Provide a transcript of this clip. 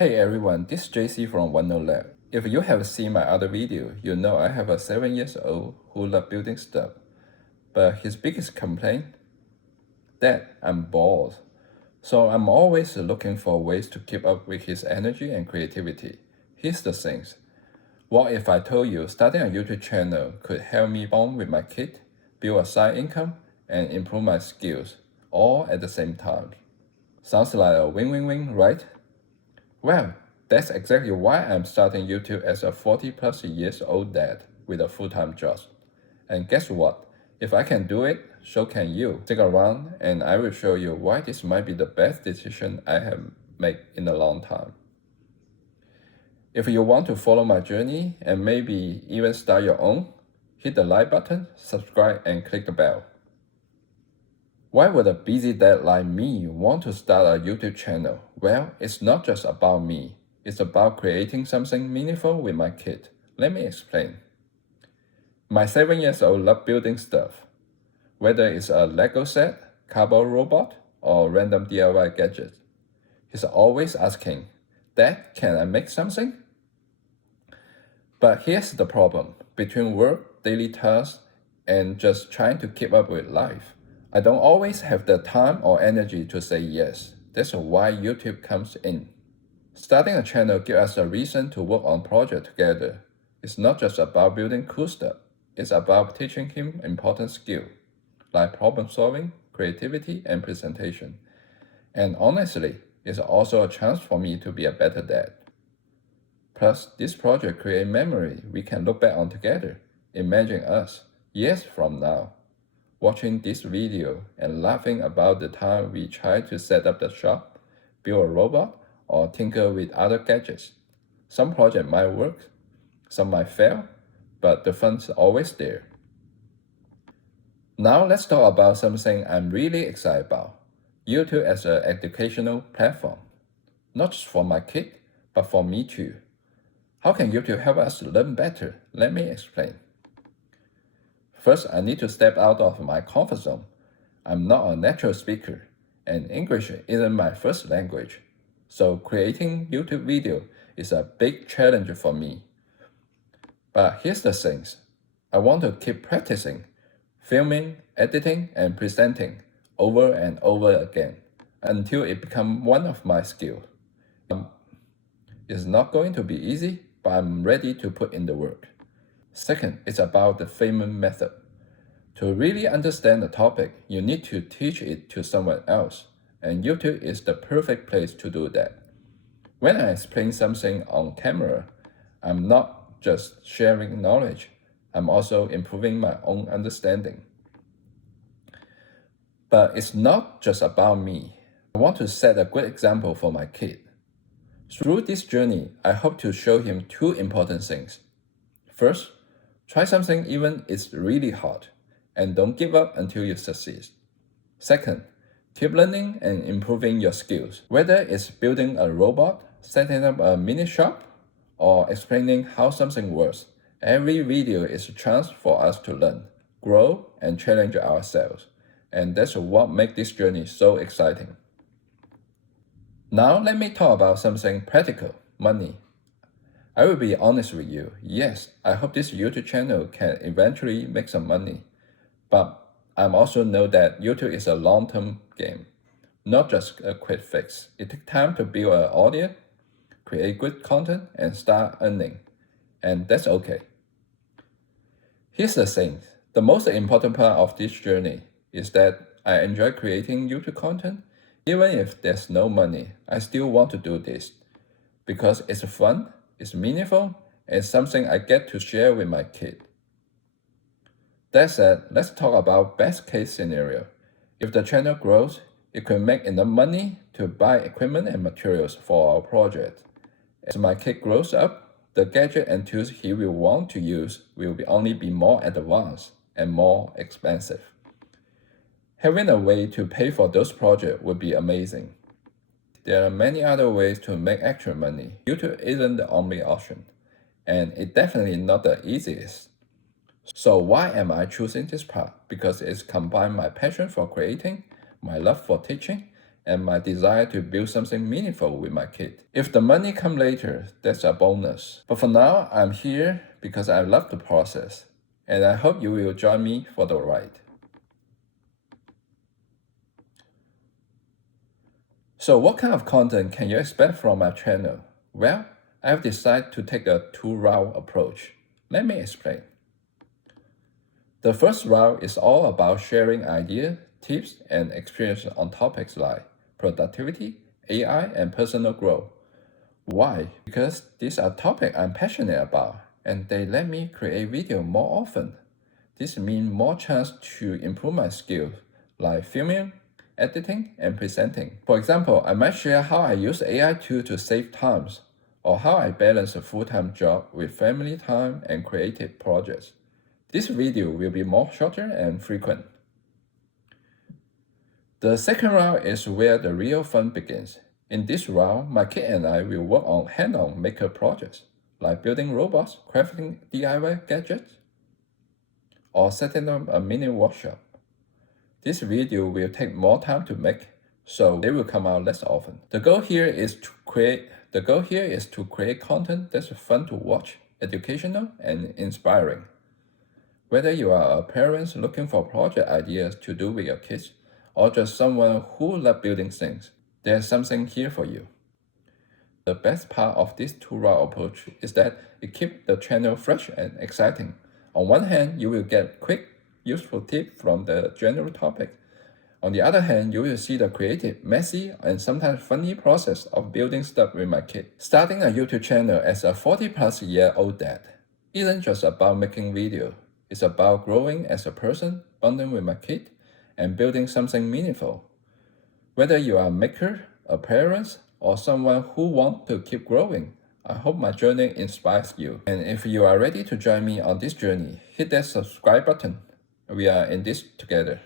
Hey everyone, this is JC from OneNote. If you have seen my other video, you know I have a 7-year-old who loves building stuff. But his biggest complaint? Dad, I'm bored. So I'm always looking for ways to keep up with his energy and creativity. Here's the things. What if I told you starting a YouTube channel could help me bond with my kid, build a side income, and improve my skills, all at the same time? Sounds like a win-win-win, right? Well, that's exactly why I'm starting YouTube as a 40+ years old dad with a full-time job. And guess what? If I can do it, so can you. Stick around and I will show you why this might be the best decision I have made in a long time. If you want to follow my journey and maybe even start your own, hit the like button, subscribe, and click the bell. Why would a busy dad like me want to start a YouTube channel? Well, it's not just about me. It's about creating something meaningful with my kid. Let me explain. My 7-year-old loves building stuff. Whether it's a Lego set, cardboard robot, or random DIY gadgets. He's always asking, Dad, can I make something? But here's the problem. Between work, daily tasks, and just trying to keep up with life, I don't always have the time or energy to say yes. That's why YouTube comes in. Starting a channel gives us a reason to work on projects together. It's not just about building cool stuff. It's about teaching him important skills, like problem solving, creativity, and presentation. And honestly, it's also a chance for me to be a better dad. Plus, this project creates memory we can look back on together. Imagine us, years from now, watching this video and laughing about the time we tried to set up the shop, build a robot, or tinker with other gadgets. Some projects might work, some might fail, but the fun's always there. Now let's talk about something I'm really excited about. YouTube as an educational platform. Not just for my kid, but for me too. How can YouTube help us learn better? Let me explain. First, I need to step out of my comfort zone. I'm not a natural speaker, and English isn't my first language. So creating YouTube video is a big challenge for me. But here's the things. I want to keep practicing, filming, editing, and presenting over and over again until it becomes one of my skills. It's not going to be easy, but I'm ready to put in the work. Second, it's about the Feynman method. To really understand the topic, you need to teach it to someone else, and YouTube is the perfect place to do that. When I explain something on camera, I'm not just sharing knowledge, I'm also improving my own understanding. But it's not just about me. I want to set a good example for my kid. Through this journey, I hope to show him two important things. First, try something even if it's really hard, and don't give up until you succeed. Second, keep learning and improving your skills. Whether it's building a robot, setting up a mini shop, or explaining how something works, every video is a chance for us to learn, grow, and challenge ourselves. And that's what makes this journey so exciting. Now let me talk about something practical, money. I will be honest with you, yes, I hope this YouTube channel can eventually make some money. But I also know that YouTube is a long-term game, not just a quick fix. It takes time to build an audience, create good content, and start earning. And that's okay. Here's the thing, the most important part of this journey is that I enjoy creating YouTube content. Even if there's no money, I still want to do this because it's fun, it's meaningful, and something I get to share with my kid. That said, let's talk about best case scenario. If the channel grows, it could make enough money to buy equipment and materials for our project. As my kid grows up, the gadget and tools he will want to use will only be more advanced and more expensive. Having a way to pay for those projects would be amazing. There are many other ways to make extra money. YouTube isn't the only option, and it's definitely not the easiest. So why am I choosing this path? Because it's combined my passion for creating, my love for teaching, and my desire to build something meaningful with my kid. If the money comes later, that's a bonus. But for now, I'm here because I love the process, and I hope you will join me for the ride. So what kind of content can you expect from my channel? Well, I've decided to take a two-route approach. Let me explain. The first route is all about sharing ideas, tips, and experiences on topics like productivity, AI, and personal growth. Why? Because these are topics I'm passionate about, and they let me create video more often. This means more chance to improve my skills, like filming, editing, and presenting. For example, I might share how I use AI tool to save times, or how I balance a full-time job with family time and creative projects. This video will be more shorter and frequent. The second round is where the real fun begins. In this round, my kid and I will work on hand-on maker projects, like building robots, crafting DIY gadgets, or setting up a mini workshop. This video will take more time to make, so they will come out less often. The goal here is to create content that's fun to watch, educational, and inspiring. Whether you are a parent looking for project ideas to do with your kids, or just someone who loves building things, there's something here for you. The best part of this two-route approach is that it keeps the channel fresh and exciting. On one hand, you will get quick, useful tips from the general topic. On the other hand, you will see the creative, messy, and sometimes funny process of building stuff with my kid. Starting a YouTube channel as a 40-plus-year-old dad isn't just about making videos. It's about growing as a person, bonding with my kid, and building something meaningful. Whether you are a maker, a parent, or someone who wants to keep growing, I hope my journey inspires you. And if you are ready to join me on this journey, hit that subscribe button. We are in this together.